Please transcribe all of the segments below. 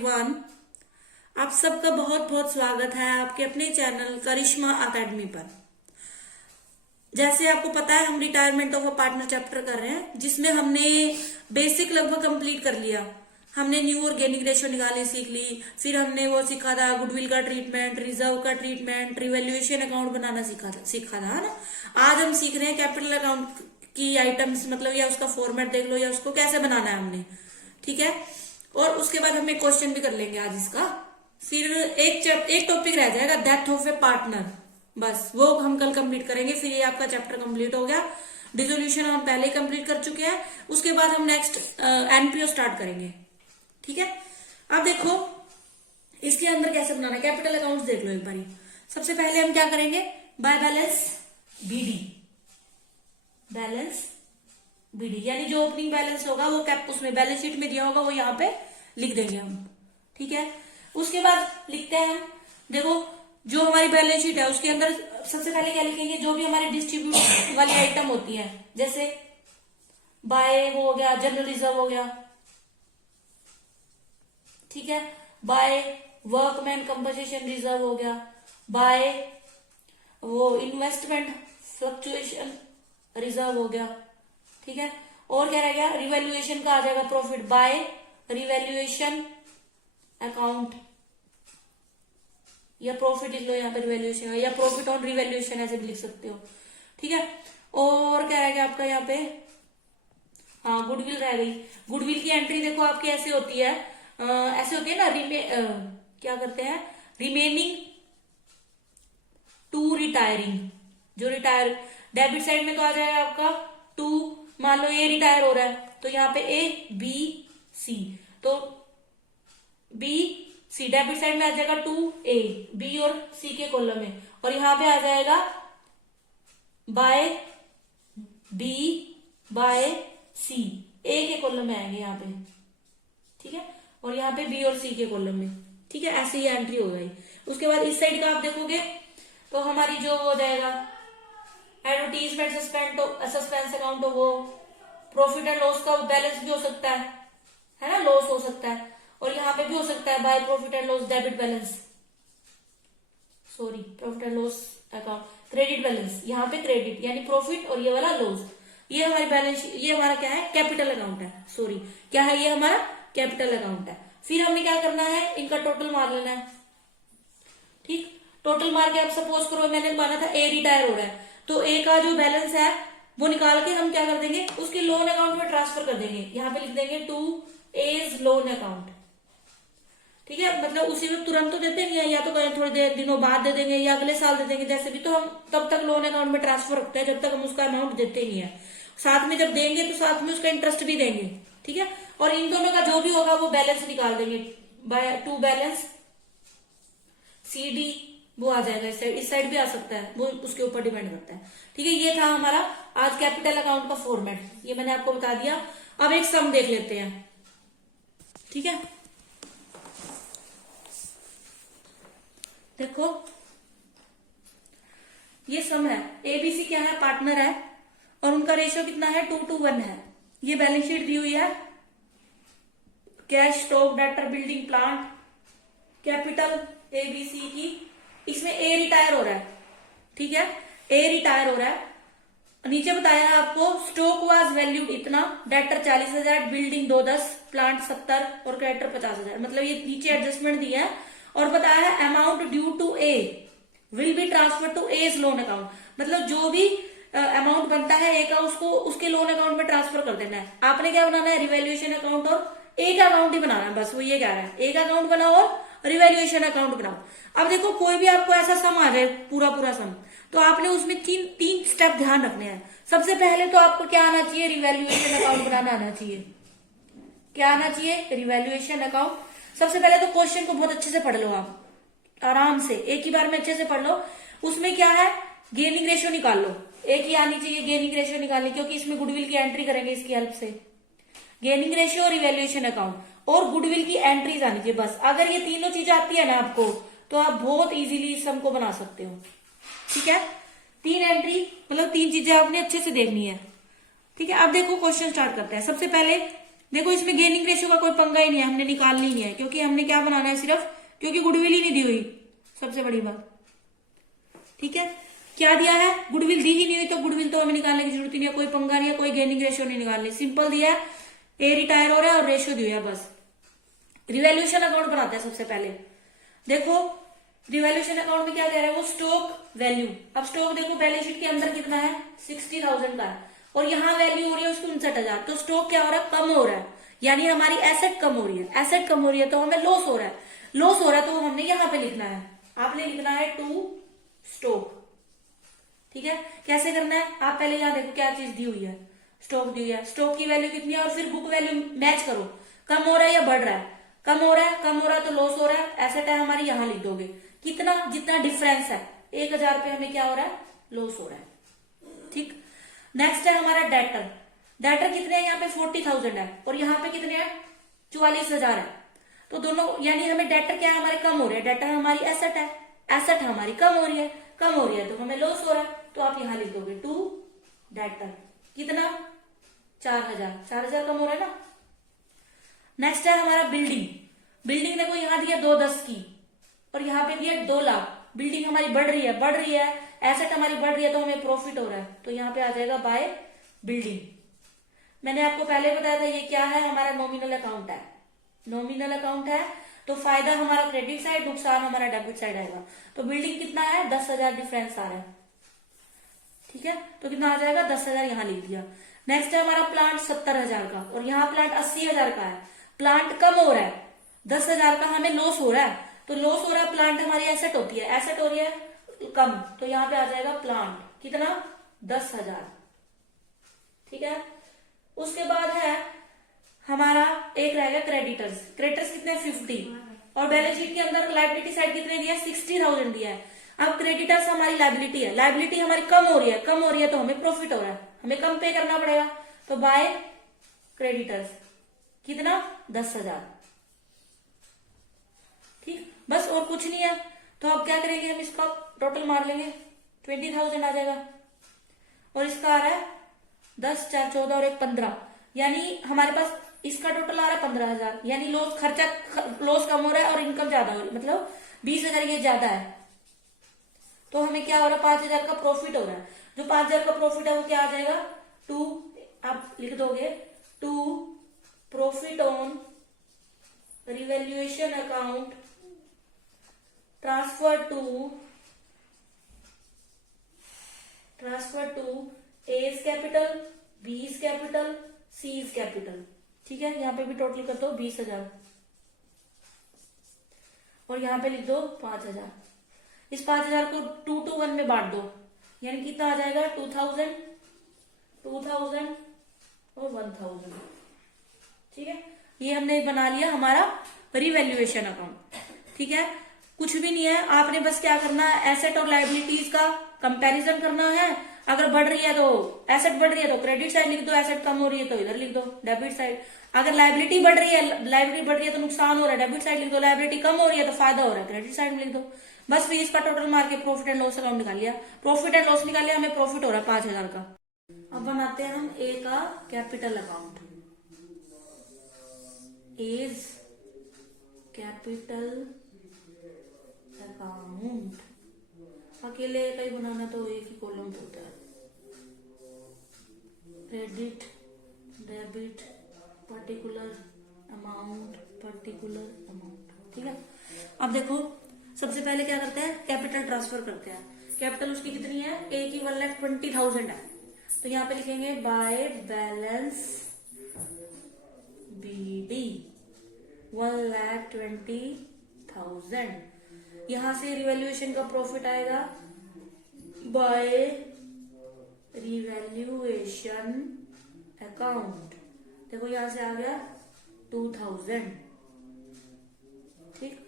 Everyone, आप सबका बहुत बहुत स्वागत है आपके अपने चैनल करिश्मा एकेडमी पर। जैसे आपको पता है, हम retirement of a partner chapter कर रहे हैं, जिसमें हमने बेसिक लगभग कंप्लीट कर लिया। हमने न्यू ऑर्गेनिक रेशियो निकालनी सीख ली, फिर हमने वो सीखा था गुडविल का ट्रीटमेंट, रिजर्व का ट्रीटमेंट, रिवैल्यूएशन अकाउंट बनाना सीखा था है ना। आज हम सीख रहे हैं कैपिटल अकाउंट की आइटम्स, मतलब या उसका फॉर्मेट देख लो या उसको कैसे बनाना है हमने, ठीक है। और उसके बाद हम एक क्वेश्चन भी कर लेंगे आज इसका। फिर एक टॉपिक रह जाएगा, डेथ ऑफ ए पार्टनर, बस वो हम कल कंप्लीट करेंगे। फिर ये आपका चैप्टर कंप्लीट हो गया। डिसोल्यूशन हम पहले ही कंप्लीट कर चुके हैं। उसके बाद हम नेक्स्ट एनपीओ स्टार्ट करेंगे, ठीक है। अब देखो इसके अंदर कैसे बनाना है कैपिटल अकाउंट्स, देख लो एक बारी। सबसे पहले हम क्या करेंगे, by balance BD, balance BD यानी जो ओपनिंग बैलेंस होगा वो कैप उसमें बैलेंस शीट में दिया होगा वो यहाँ पे लिख देंगे हम, ठीक है। उसके बाद लिखते हैं हम, देखो जो हमारी बैलेंस शीट है उसके अंदर सबसे पहले क्या लिखेंगे, जो भी हमारे डिस्ट्रीब्यूट वाली आइटम होती है, जैसे बाय वो हो गया, जनरल रिजर्व हो गया, ठीक है, बाय वर्कमैन कंपनसेशन रिजर्व हो गया, बाय वो इन्वेस्टमेंट फ्लक्चुएशन रिजर्व हो गया, ठीक है। और क्या रह गया, रिवैल्यूएशन का आ जाएगा प्रॉफिट बाय रिवैल्यूएशन अकाउंट, या प्रॉफिट लिख लो यहाँ पे रिवैल्यूएशन, या प्रॉफिट ऑन रिवैल्यूएशन ऐसे भी लिख सकते हो, ठीक है। और क्या रह गया आपका यहाँ पे, हाँ गुडविल रह गई। गुडविल की एंट्री देखो आपकी ऐसे होती है, ऐसे होती है ना, क्या करते हैं, रिमेनिंग टू रिटायरिंग, जो रिटायर डेबिट साइड में तो आ जाएगा आपका टू, मान लो ए रिटायर हो रहा है तो यहाँ पे ए बी सी, तो बी सी डेबिट साइड में आ जाएगा टू ए, बी और सी के कॉलम में, और यहाँ पे आ जाएगा बाय बी बाय सी, ए के कॉलम में आएंगे यहाँ पे, ठीक है, और यहाँ पे बी और सी के कॉलम में, ठीक है। ऐसे ही एंट्री हो गई। उसके बाद इस साइड का आप देखोगे तो हमारी जो हो जाएगा एडवर्टीजमेंट सस्पेंस अकाउंट, वो प्रॉफिट एंड लॉस का बैलेंस भी हो सकता है ना, लॉस हो सकता है, और यहाँ पे भी हो सकता है by profit and loss debit balance, sorry profit and loss account credit balance, यहाँ पे क्रेडिट यानी प्रॉफिट और ये वाला लॉस, ये हमारी बैलेंस, ये हमारा क्या है कैपिटल अकाउंट है, सॉरी क्या है, ये हमारा कैपिटल अकाउंट है। फिर हमने क्या करना है, इनका टोटल मार लेना है, ठीक। टोटल मार के अब सपोज करो मैंने माना था ए रिटायर हो रहा है, तो ए का जो बैलेंस है वो निकाल के हम क्या कर देंगे, उसके लोन अकाउंट में ट्रांसफर कर देंगे, यहाँ पे लिख देंगे टू एज लोन अकाउंट, ठीक है। मतलब उसी में तुरंत तो देते नहीं है, या तो थोड़ी देर दिनों बाद दे देंगे या अगले साल दे देंगे, जैसे भी, तो हम तब तक लोन अकाउंट में ट्रांसफर रखते हैं जब तक हम उसका अमाउंट देते नहीं है। साथ में जब देंगे तो साथ में उसका इंटरेस्ट भी देंगे, ठीक है। और इन दोनों का जो भी होगा वो बैलेंस निकाल देंगे, by to balance C D वो आ जाएगा, इस साइड भी आ सकता है, वो उसके ऊपर डिपेंड करता है, ठीक है। ये था हमारा आज कैपिटल अकाउंट का फॉर्मेट, ये मैंने आपको बता दिया। अब एक सम देख लेते हैं, ठीक है। देखो ये सम है, एबीसी क्या है, पार्टनर है, और उनका रेशियो कितना है 2:1 है। ये बैलेंस शीट दी हुई है, cash stock debtor building plant capital ABC की। इसमें ए रिटायर हो रहा है, ठीक है, ए रिटायर हो रहा है। नीचे बताया है आपको स्टॉक वाज वैल्यूड इतना, डेटर 40,000, बिल्डिंग 210, प्लांट 70 और क्रेडिटर 50,000, मतलब ये नीचे एडजस्टमेंट दिया है। और बताया है amount due to A will be transfer to A's loan account, मतलब जो भी अमाउंट बनता है ए का उसको उसके लोन अकाउंट में ट्रांसफर कर देना है। आपने क्या बनाना है, रिवैल्यूएशन अकाउंट और ए का अकाउंट ही बनाना है, बस वो ये कह रहा है, ए का अकाउंट बनाओ और रिवैल्यूएशन अकाउंट बनाओ। अब देखो कोई भी आपको ऐसा सम आ जाए, पूरा सम, तो आपने उसमें तीन स्टेप ध्यान रखने हैं। सबसे पहले तो आपको क्या आना चाहिए, रिवैल्यूएशन अकाउंट बनाना आना चाहिए। क्या आना चाहिए, रिवैल्यूएशन अकाउंट। सबसे पहले तो क्वेश्चन को बहुत अच्छे से पढ़ लो, आप आराम से एक ही बार में अच्छे से पढ़ लो। उसमें क्या है, गेनिंग रेशियो निकाल लो, एक ही आनी चाहिए गेनिंग रेशियो निकालनी, क्योंकि इसमें गुडविल की एंट्री करेंगे इसकी हेल्प से। गेनिंग रेशियो और रिवैल्यूएशन अकाउंट और गुडविल की एंट्रीज आनी चाहिए, बस। अगर ये तीनों चीजें आती है ना आपको, तो आप बहुत इजीली इस सम को बना सकते हो, ठीक है। 3 एंट्री मतलब 3 चीजें आपने अच्छे से देखनी है, ठीक है। अब देखो क्वेश्चन स्टार्ट करते हैं। सबसे पहले देखो इसमें गेनिंग रेशियो का कोई पंगा ही नहीं है, हमने निकालनी नहीं है, क्योंकि हमने क्या बनाना है सिर्फ, क्योंकि गुडविल ही नहीं दी हुई, सबसे बड़ी बात। ठीक है, क्या दिया है, गुडविल दी ही नहीं हुई, तो गुडविल तो हमें निकालने की जरूरत ही नहीं है, कोई पंगा नहीं है, कोई गेनिंग रेशियो नहीं निकालनी, सिंपल दिया है, ए रिटायर हो रहा है और रेशियो दिया है बस। रिवैल्यूएशन अकाउंट बनाते हैं सबसे पहले। देखो रिवैल्यूएशन अकाउंट में क्या कह रहा है वो, स्टॉक वैल्यू। अब स्टॉक देखो बैलेंस शीट के अंदर कितना है, 60,000 का है, और यहाँ वैल्यू हो रही है उसकी 59,000, तो स्टॉक क्या हो रहा है, कम हो रहा है, यानी हमारी एसेट कम हो रही है, एसेट कम हो रही है तो हमें लॉस हो रहा है, लॉस हो रहा है तो हमने यहाँ पे लिखना है, आपने लिखना है टू स्टॉक। ठीक है, कैसे करना है, आप पहले यहाँ देखो क्या चीज दी हुई है, स्टॉक दी हुई है, स्टॉक की वैल्यू कितनी है और फिर बुक वैल्यू मैच करो, कम हो रहा है या बढ़ रहा है, कम हो रहा है, कम हो रहा है तो लॉस हो रहा है, एसेट है हमारी, यहाँ लिख दोगे कितना, जितना डिफरेंस है 1,000 पे हमें क्या हो रहा है, लॉस हो रहा है। ठीक, नेक्स्ट है हमारा डेटर। डेटर कितने हैं, यहाँ पे 40,000 है और यहाँ पे कितने हैं, 44,000 है, तो दोनों यानी हमें डेटर क्या है, हमारे कम हो रहे हैं, डेटर हमारी एसेट है, एसेट हमारी कम हो रही है, कम हो रही है तो हमें लॉस हो रहा है, तो आप यहाँ लिख दोगे टू डेटर कितना, 4,000 कम हो रहा है ना। नेक्स्ट है हमारा बिल्डिंग। बिल्डिंग देखो यहाँ दिया 2,10 की और यहाँ पे दिया 2 लाख, बिल्डिंग हमारी बढ़ रही है, एसेट हमारी बढ़ रही है तो हमें प्रॉफिट हो रहा है, तो यहाँ पे आ जाएगा बाय बिल्डिंग। मैंने आपको पहले बताया था ये क्या है, हमारा नॉमिनल अकाउंट है, नॉमिनल अकाउंट है, तो फायदा हमारा क्रेडिट साइड, नुकसान हमारा डेबिट साइड आएगा, तो बिल्डिंग कितना है, 10,000 डिफरेंस आ रहा है। ठीक है, तो कितना आ जाएगा, 10,000 यहाँ लिख दिया। नेक्स्ट है हमारा प्लांट 70,000 का और यहाँ प्लांट 80,000 का है, प्लांट कम हो रहा है, 10,000 का हमें लॉस हो रहा है, तो लॉस हो रहा है, प्लांट हमारी एसेट होती है, एसेट हो रही है कम, तो यहाँ पे आ जाएगा प्लांट कितना, 10,000। ठीक है, उसके बाद है हमारा एक रहेगा क्रेडिटर्स। क्रेडिटर्स कितने, 50, और बैलेंस शीट के अंदर लाइबिलिटी साइड कितने दिया, 60,000 दिया है। अब क्रेडिटर्स हमारी लाइबिलिटी है, लाइबिलिटी हमारी कम हो रही है, कम हो रही है तो हमें प्रॉफिट हो रहा है, हमें कम पे करना पड़ेगा, तो बाय क्रेडिटर्स कितना, 10,000। ठीक, बस और कुछ नहीं है, तो अब क्या करेंगे, हम इसका टोटल मार लेंगे, 20,000 आ जाएगा, और इसका आ रहा है 10, 4, 14 और 1, 15, यानी हमारे पास इसका टोटल आ रहा है 15,000, यानी लॉस, खर्चा लॉस कम हो रहा है और इनकम ज्यादा हो रही है, मतलब 20,000 ये ज्यादा है, तो हमें क्या हो रहा है, 5,000 का प्रॉफिट हो रहा है। जो 5,000 का प्रॉफिट है वो क्या आ जाएगा, टू, आप लिख दोगे to profit on revaluation account transfer to A's capital, B is capital, C is capital. ठीक है, यहाँ पे भी टोटल कर दो 20,000 और यहाँ पे लिख दो 5,000। इस 5,000 को 2 to 1 में बांट दो, यानी कितना आ जाएगा, 2,000 और 1,000। ठीक है, ये हमने बना लिया हमारा रिवैल्यूएशन अकाउंट। ठीक है, कुछ भी नहीं है, आपने बस क्या करना है, एसेट और लाइबिलिटीज का कंपैरिजन करना है, अगर बढ़ रही है तो एसेट बढ़ रही है तो क्रेडिट साइड लिख दो, एसेट कम हो रही है तो इधर लिख दो डेबिट साइड, अगर लाइबिलिटी बढ़ रही है तो नुकसान हो रहा है, डेबिट साइड लिख दो, लाइबिलिटी कम हो रही है तो फायदा हो रहा है, क्रेडिट साइड में लिख दो, बस फिर इसका टोटल मार के प्रॉफिट एंड लॉस अकाउंट निकाल लिया, प्रॉफिट एंड लॉस निकाल लिया, हमें प्रॉफिट हो रहा है 5,000 का। अब बनाते हैं हम ए का capital account, A's capital account, अकेले का ही बनाना तो एक ही कॉलम होता है, क्रेडिट डेबिट पर्टिकुलर अमाउंट। ठीक है, अब देखो सबसे पहले क्या करते हैं, कैपिटल ट्रांसफर करते हैं। कैपिटल उसकी कितनी है, ए की 1,20,000 है, तो यहाँ पे लिखेंगे बाय बैलेंस बीडी 1,20,000। यहां से रिवैल्यूएशन का प्रॉफिट आएगा बाय रिवैल्यूएशन अकाउंट, देखो यहां से आ गया 2,000। ठीक,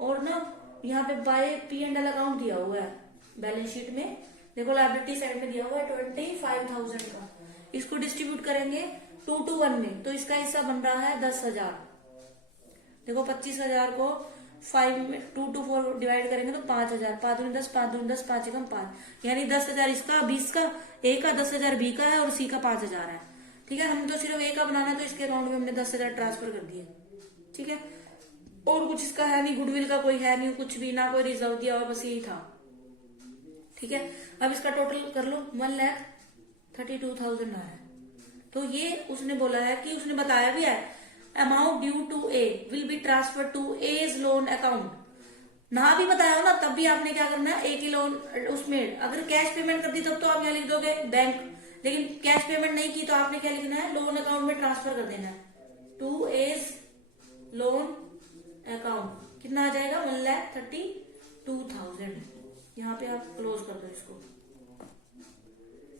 और ना यहाँ पे by P and L account दिया हुआ है बैलेंस शीट में, देखो लायबिलिटी साइड में दिया हुआ है 25,000 का, इसको डिस्ट्रीब्यूट करेंगे 2 to 1 में, तो इसका हिस्सा बन रहा है 10,000। देखो 25,000 को 5 में 2 to 4 डिवाइड करेंगे तो 5,000, 5 दूनी 10, 5 दूनी 10, 5 5, यानी 10,000 इसका, 20 का, ए का, 10,000 बी का है और सी का 5,000 है, ठीक है, हमें तो सिर्फ ए का बनाना है, तो इसके अकाउंट में हमने 10,000 ट्रांसफर कर दिए। ठीक है, और कुछ इसका है नहीं, गुडविल का कोई है नहीं, कुछ भी ना कोई रिजर्व दिया हुआ, बस यही था। ठीक है, अब इसका टोटल कर लो, 1,32,000 आ है। तो ये उसने बोला है कि उसने बताया भी है, amount due to A will be transfer to A's loan account. ना भी बताया हो ना, तब भी आपने क्या करना है, ए की लोन उसमें अगर कैश पेमेंट कर दी तब तो आप यहाँ लिख दोगे बैंक, लेकिन कैश पेमेंट नहीं की तो आपने क्या लिखना है, लोन अकाउंट में ट्रांसफर कर देना है, टू एज लोन अकाउंट। कितना आ जाएगा, 1,32,000। यहाँ पे आप क्लोज कर दो इसको।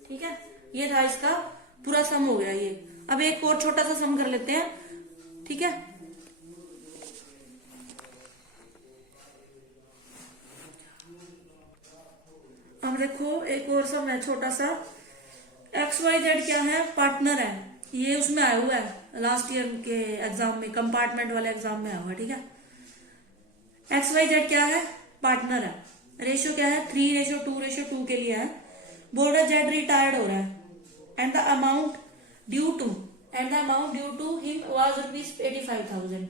ठीक है, ये था इसका पूरा सम हो गया ये। अब एक और छोटा सा सम कर लेते हैं। ठीक है, अब देखो एक और सम है छोटा सा। XYZ क्या है, पार्टनर है, ये उसमें आया हुआ है लास्ट ईयर के एग्जाम में, कंपार्टमेंट वाले एग्जाम में आया हुआ है। ठीक है, XYZ क्या है, पार्टनर है, रेशियो क्या है, 3:2:2 के लिए है। बोल रहा जेड रिटायर्ड हो रहा है and the amount due to him was ₹85,000।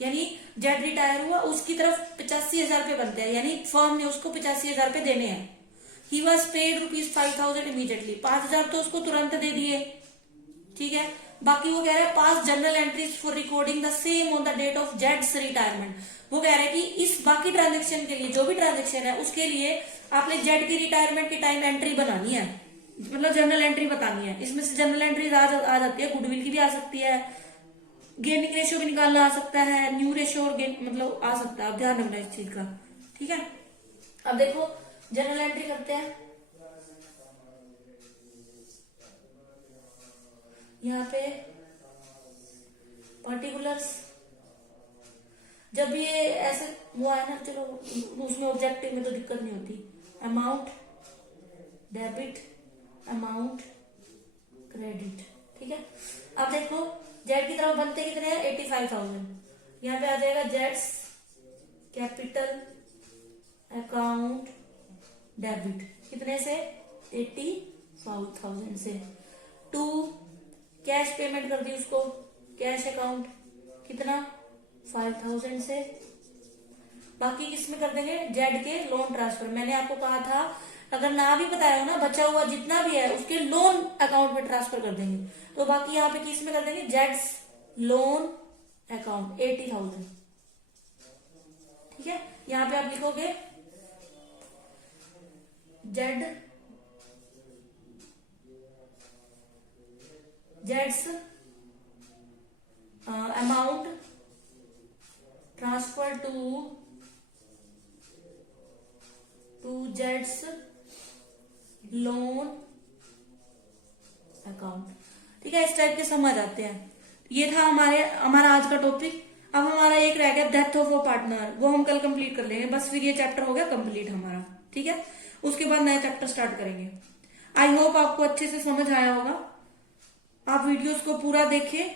यानी जेड रिटायर हुआ, उसकी तरफ 85,000 रुपये बनते हैं, यानी फर्म ने उसको 85,000 रुपये देने हैं। ही वॉज पेड ₹5,000 इमीडिएटली, 5,000 तो उसको तुरंत दे दिए। ठीक है, बाकी वो कह रहा है pass general entries for recording the same on the date of जेड्स रिटायरमेंट। वो कह रहा है कि इस बाकी ट्रांजेक्शन के लिए, जो भी ट्रांजेक्शन है उसके लिए आपने जेड की रिटायरमेंट के टाइम एंट्री बनानी है, मतलब जनरल एंट्री बतानी है। इसमें से जनरल एंट्री आ जाती है, गुडविल की भी आ सकती है, गेनिंग रेशियो भी निकालना आ सकता है, न्यू रेशियो और गेन मतलब आ सकता है, आप ध्यान रखना इस चीज का। ठीक है, अब देखो जनरल एंट्री करते हैं। यहाँ पे पर्टिकुलर्स, जब ये ऐसे हुआ है ना, चलो उसमें ऑब्जेक्टिव में तो दिक्कत नहीं होती। Amount debit, amount credit. ठीक है, अब देखो जेड की तरफ बनते कितने हैं, 85,000। यहाँ पे आ जाएगा जेड्स कैपिटल अकाउंट डेबिट, कितने से, 85,000 से। टू कैश पेमेंट कर दी उसको, कैश अकाउंट कितना, 5,000 से। बाकी किसमें कर देंगे, जेड के लोन ट्रांसफर। मैंने आपको कहा था अगर ना भी बताया हो ना, बचा हुआ जितना भी है उसके लोन अकाउंट में ट्रांसफर कर देंगे। तो बाकी यहाँ पे किसमें कर देंगे, जेड्स लोन अकाउंट 80,000। ठीक है, यहाँ पे आप लिखोगे Jades amount transfer to Jades loan account. ठीक है, इस टाइप के समझ आते हैं। ये था हमारा आज का टॉपिक। अब हमारा एक रह गया डेथ ऑफ अ पार्टनर, वो हम कल कंप्लीट कर लेंगे, बस फिर ये चैप्टर हो गया कंप्लीट हमारा। ठीक है, उसके बाद नया चैप्टर स्टार्ट करेंगे। आई होप आपको अच्छे से समझ आया होगा। आप वीडियोस को पूरा देखें,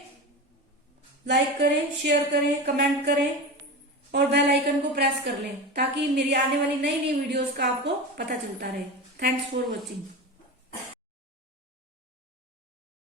लाइक करें, शेयर करें, कमेंट करें और बेल आइकन को प्रेस कर लें, ताकि मेरी आने वाली नई नई वीडियोस का आपको पता चलता रहे। Thanks for watching.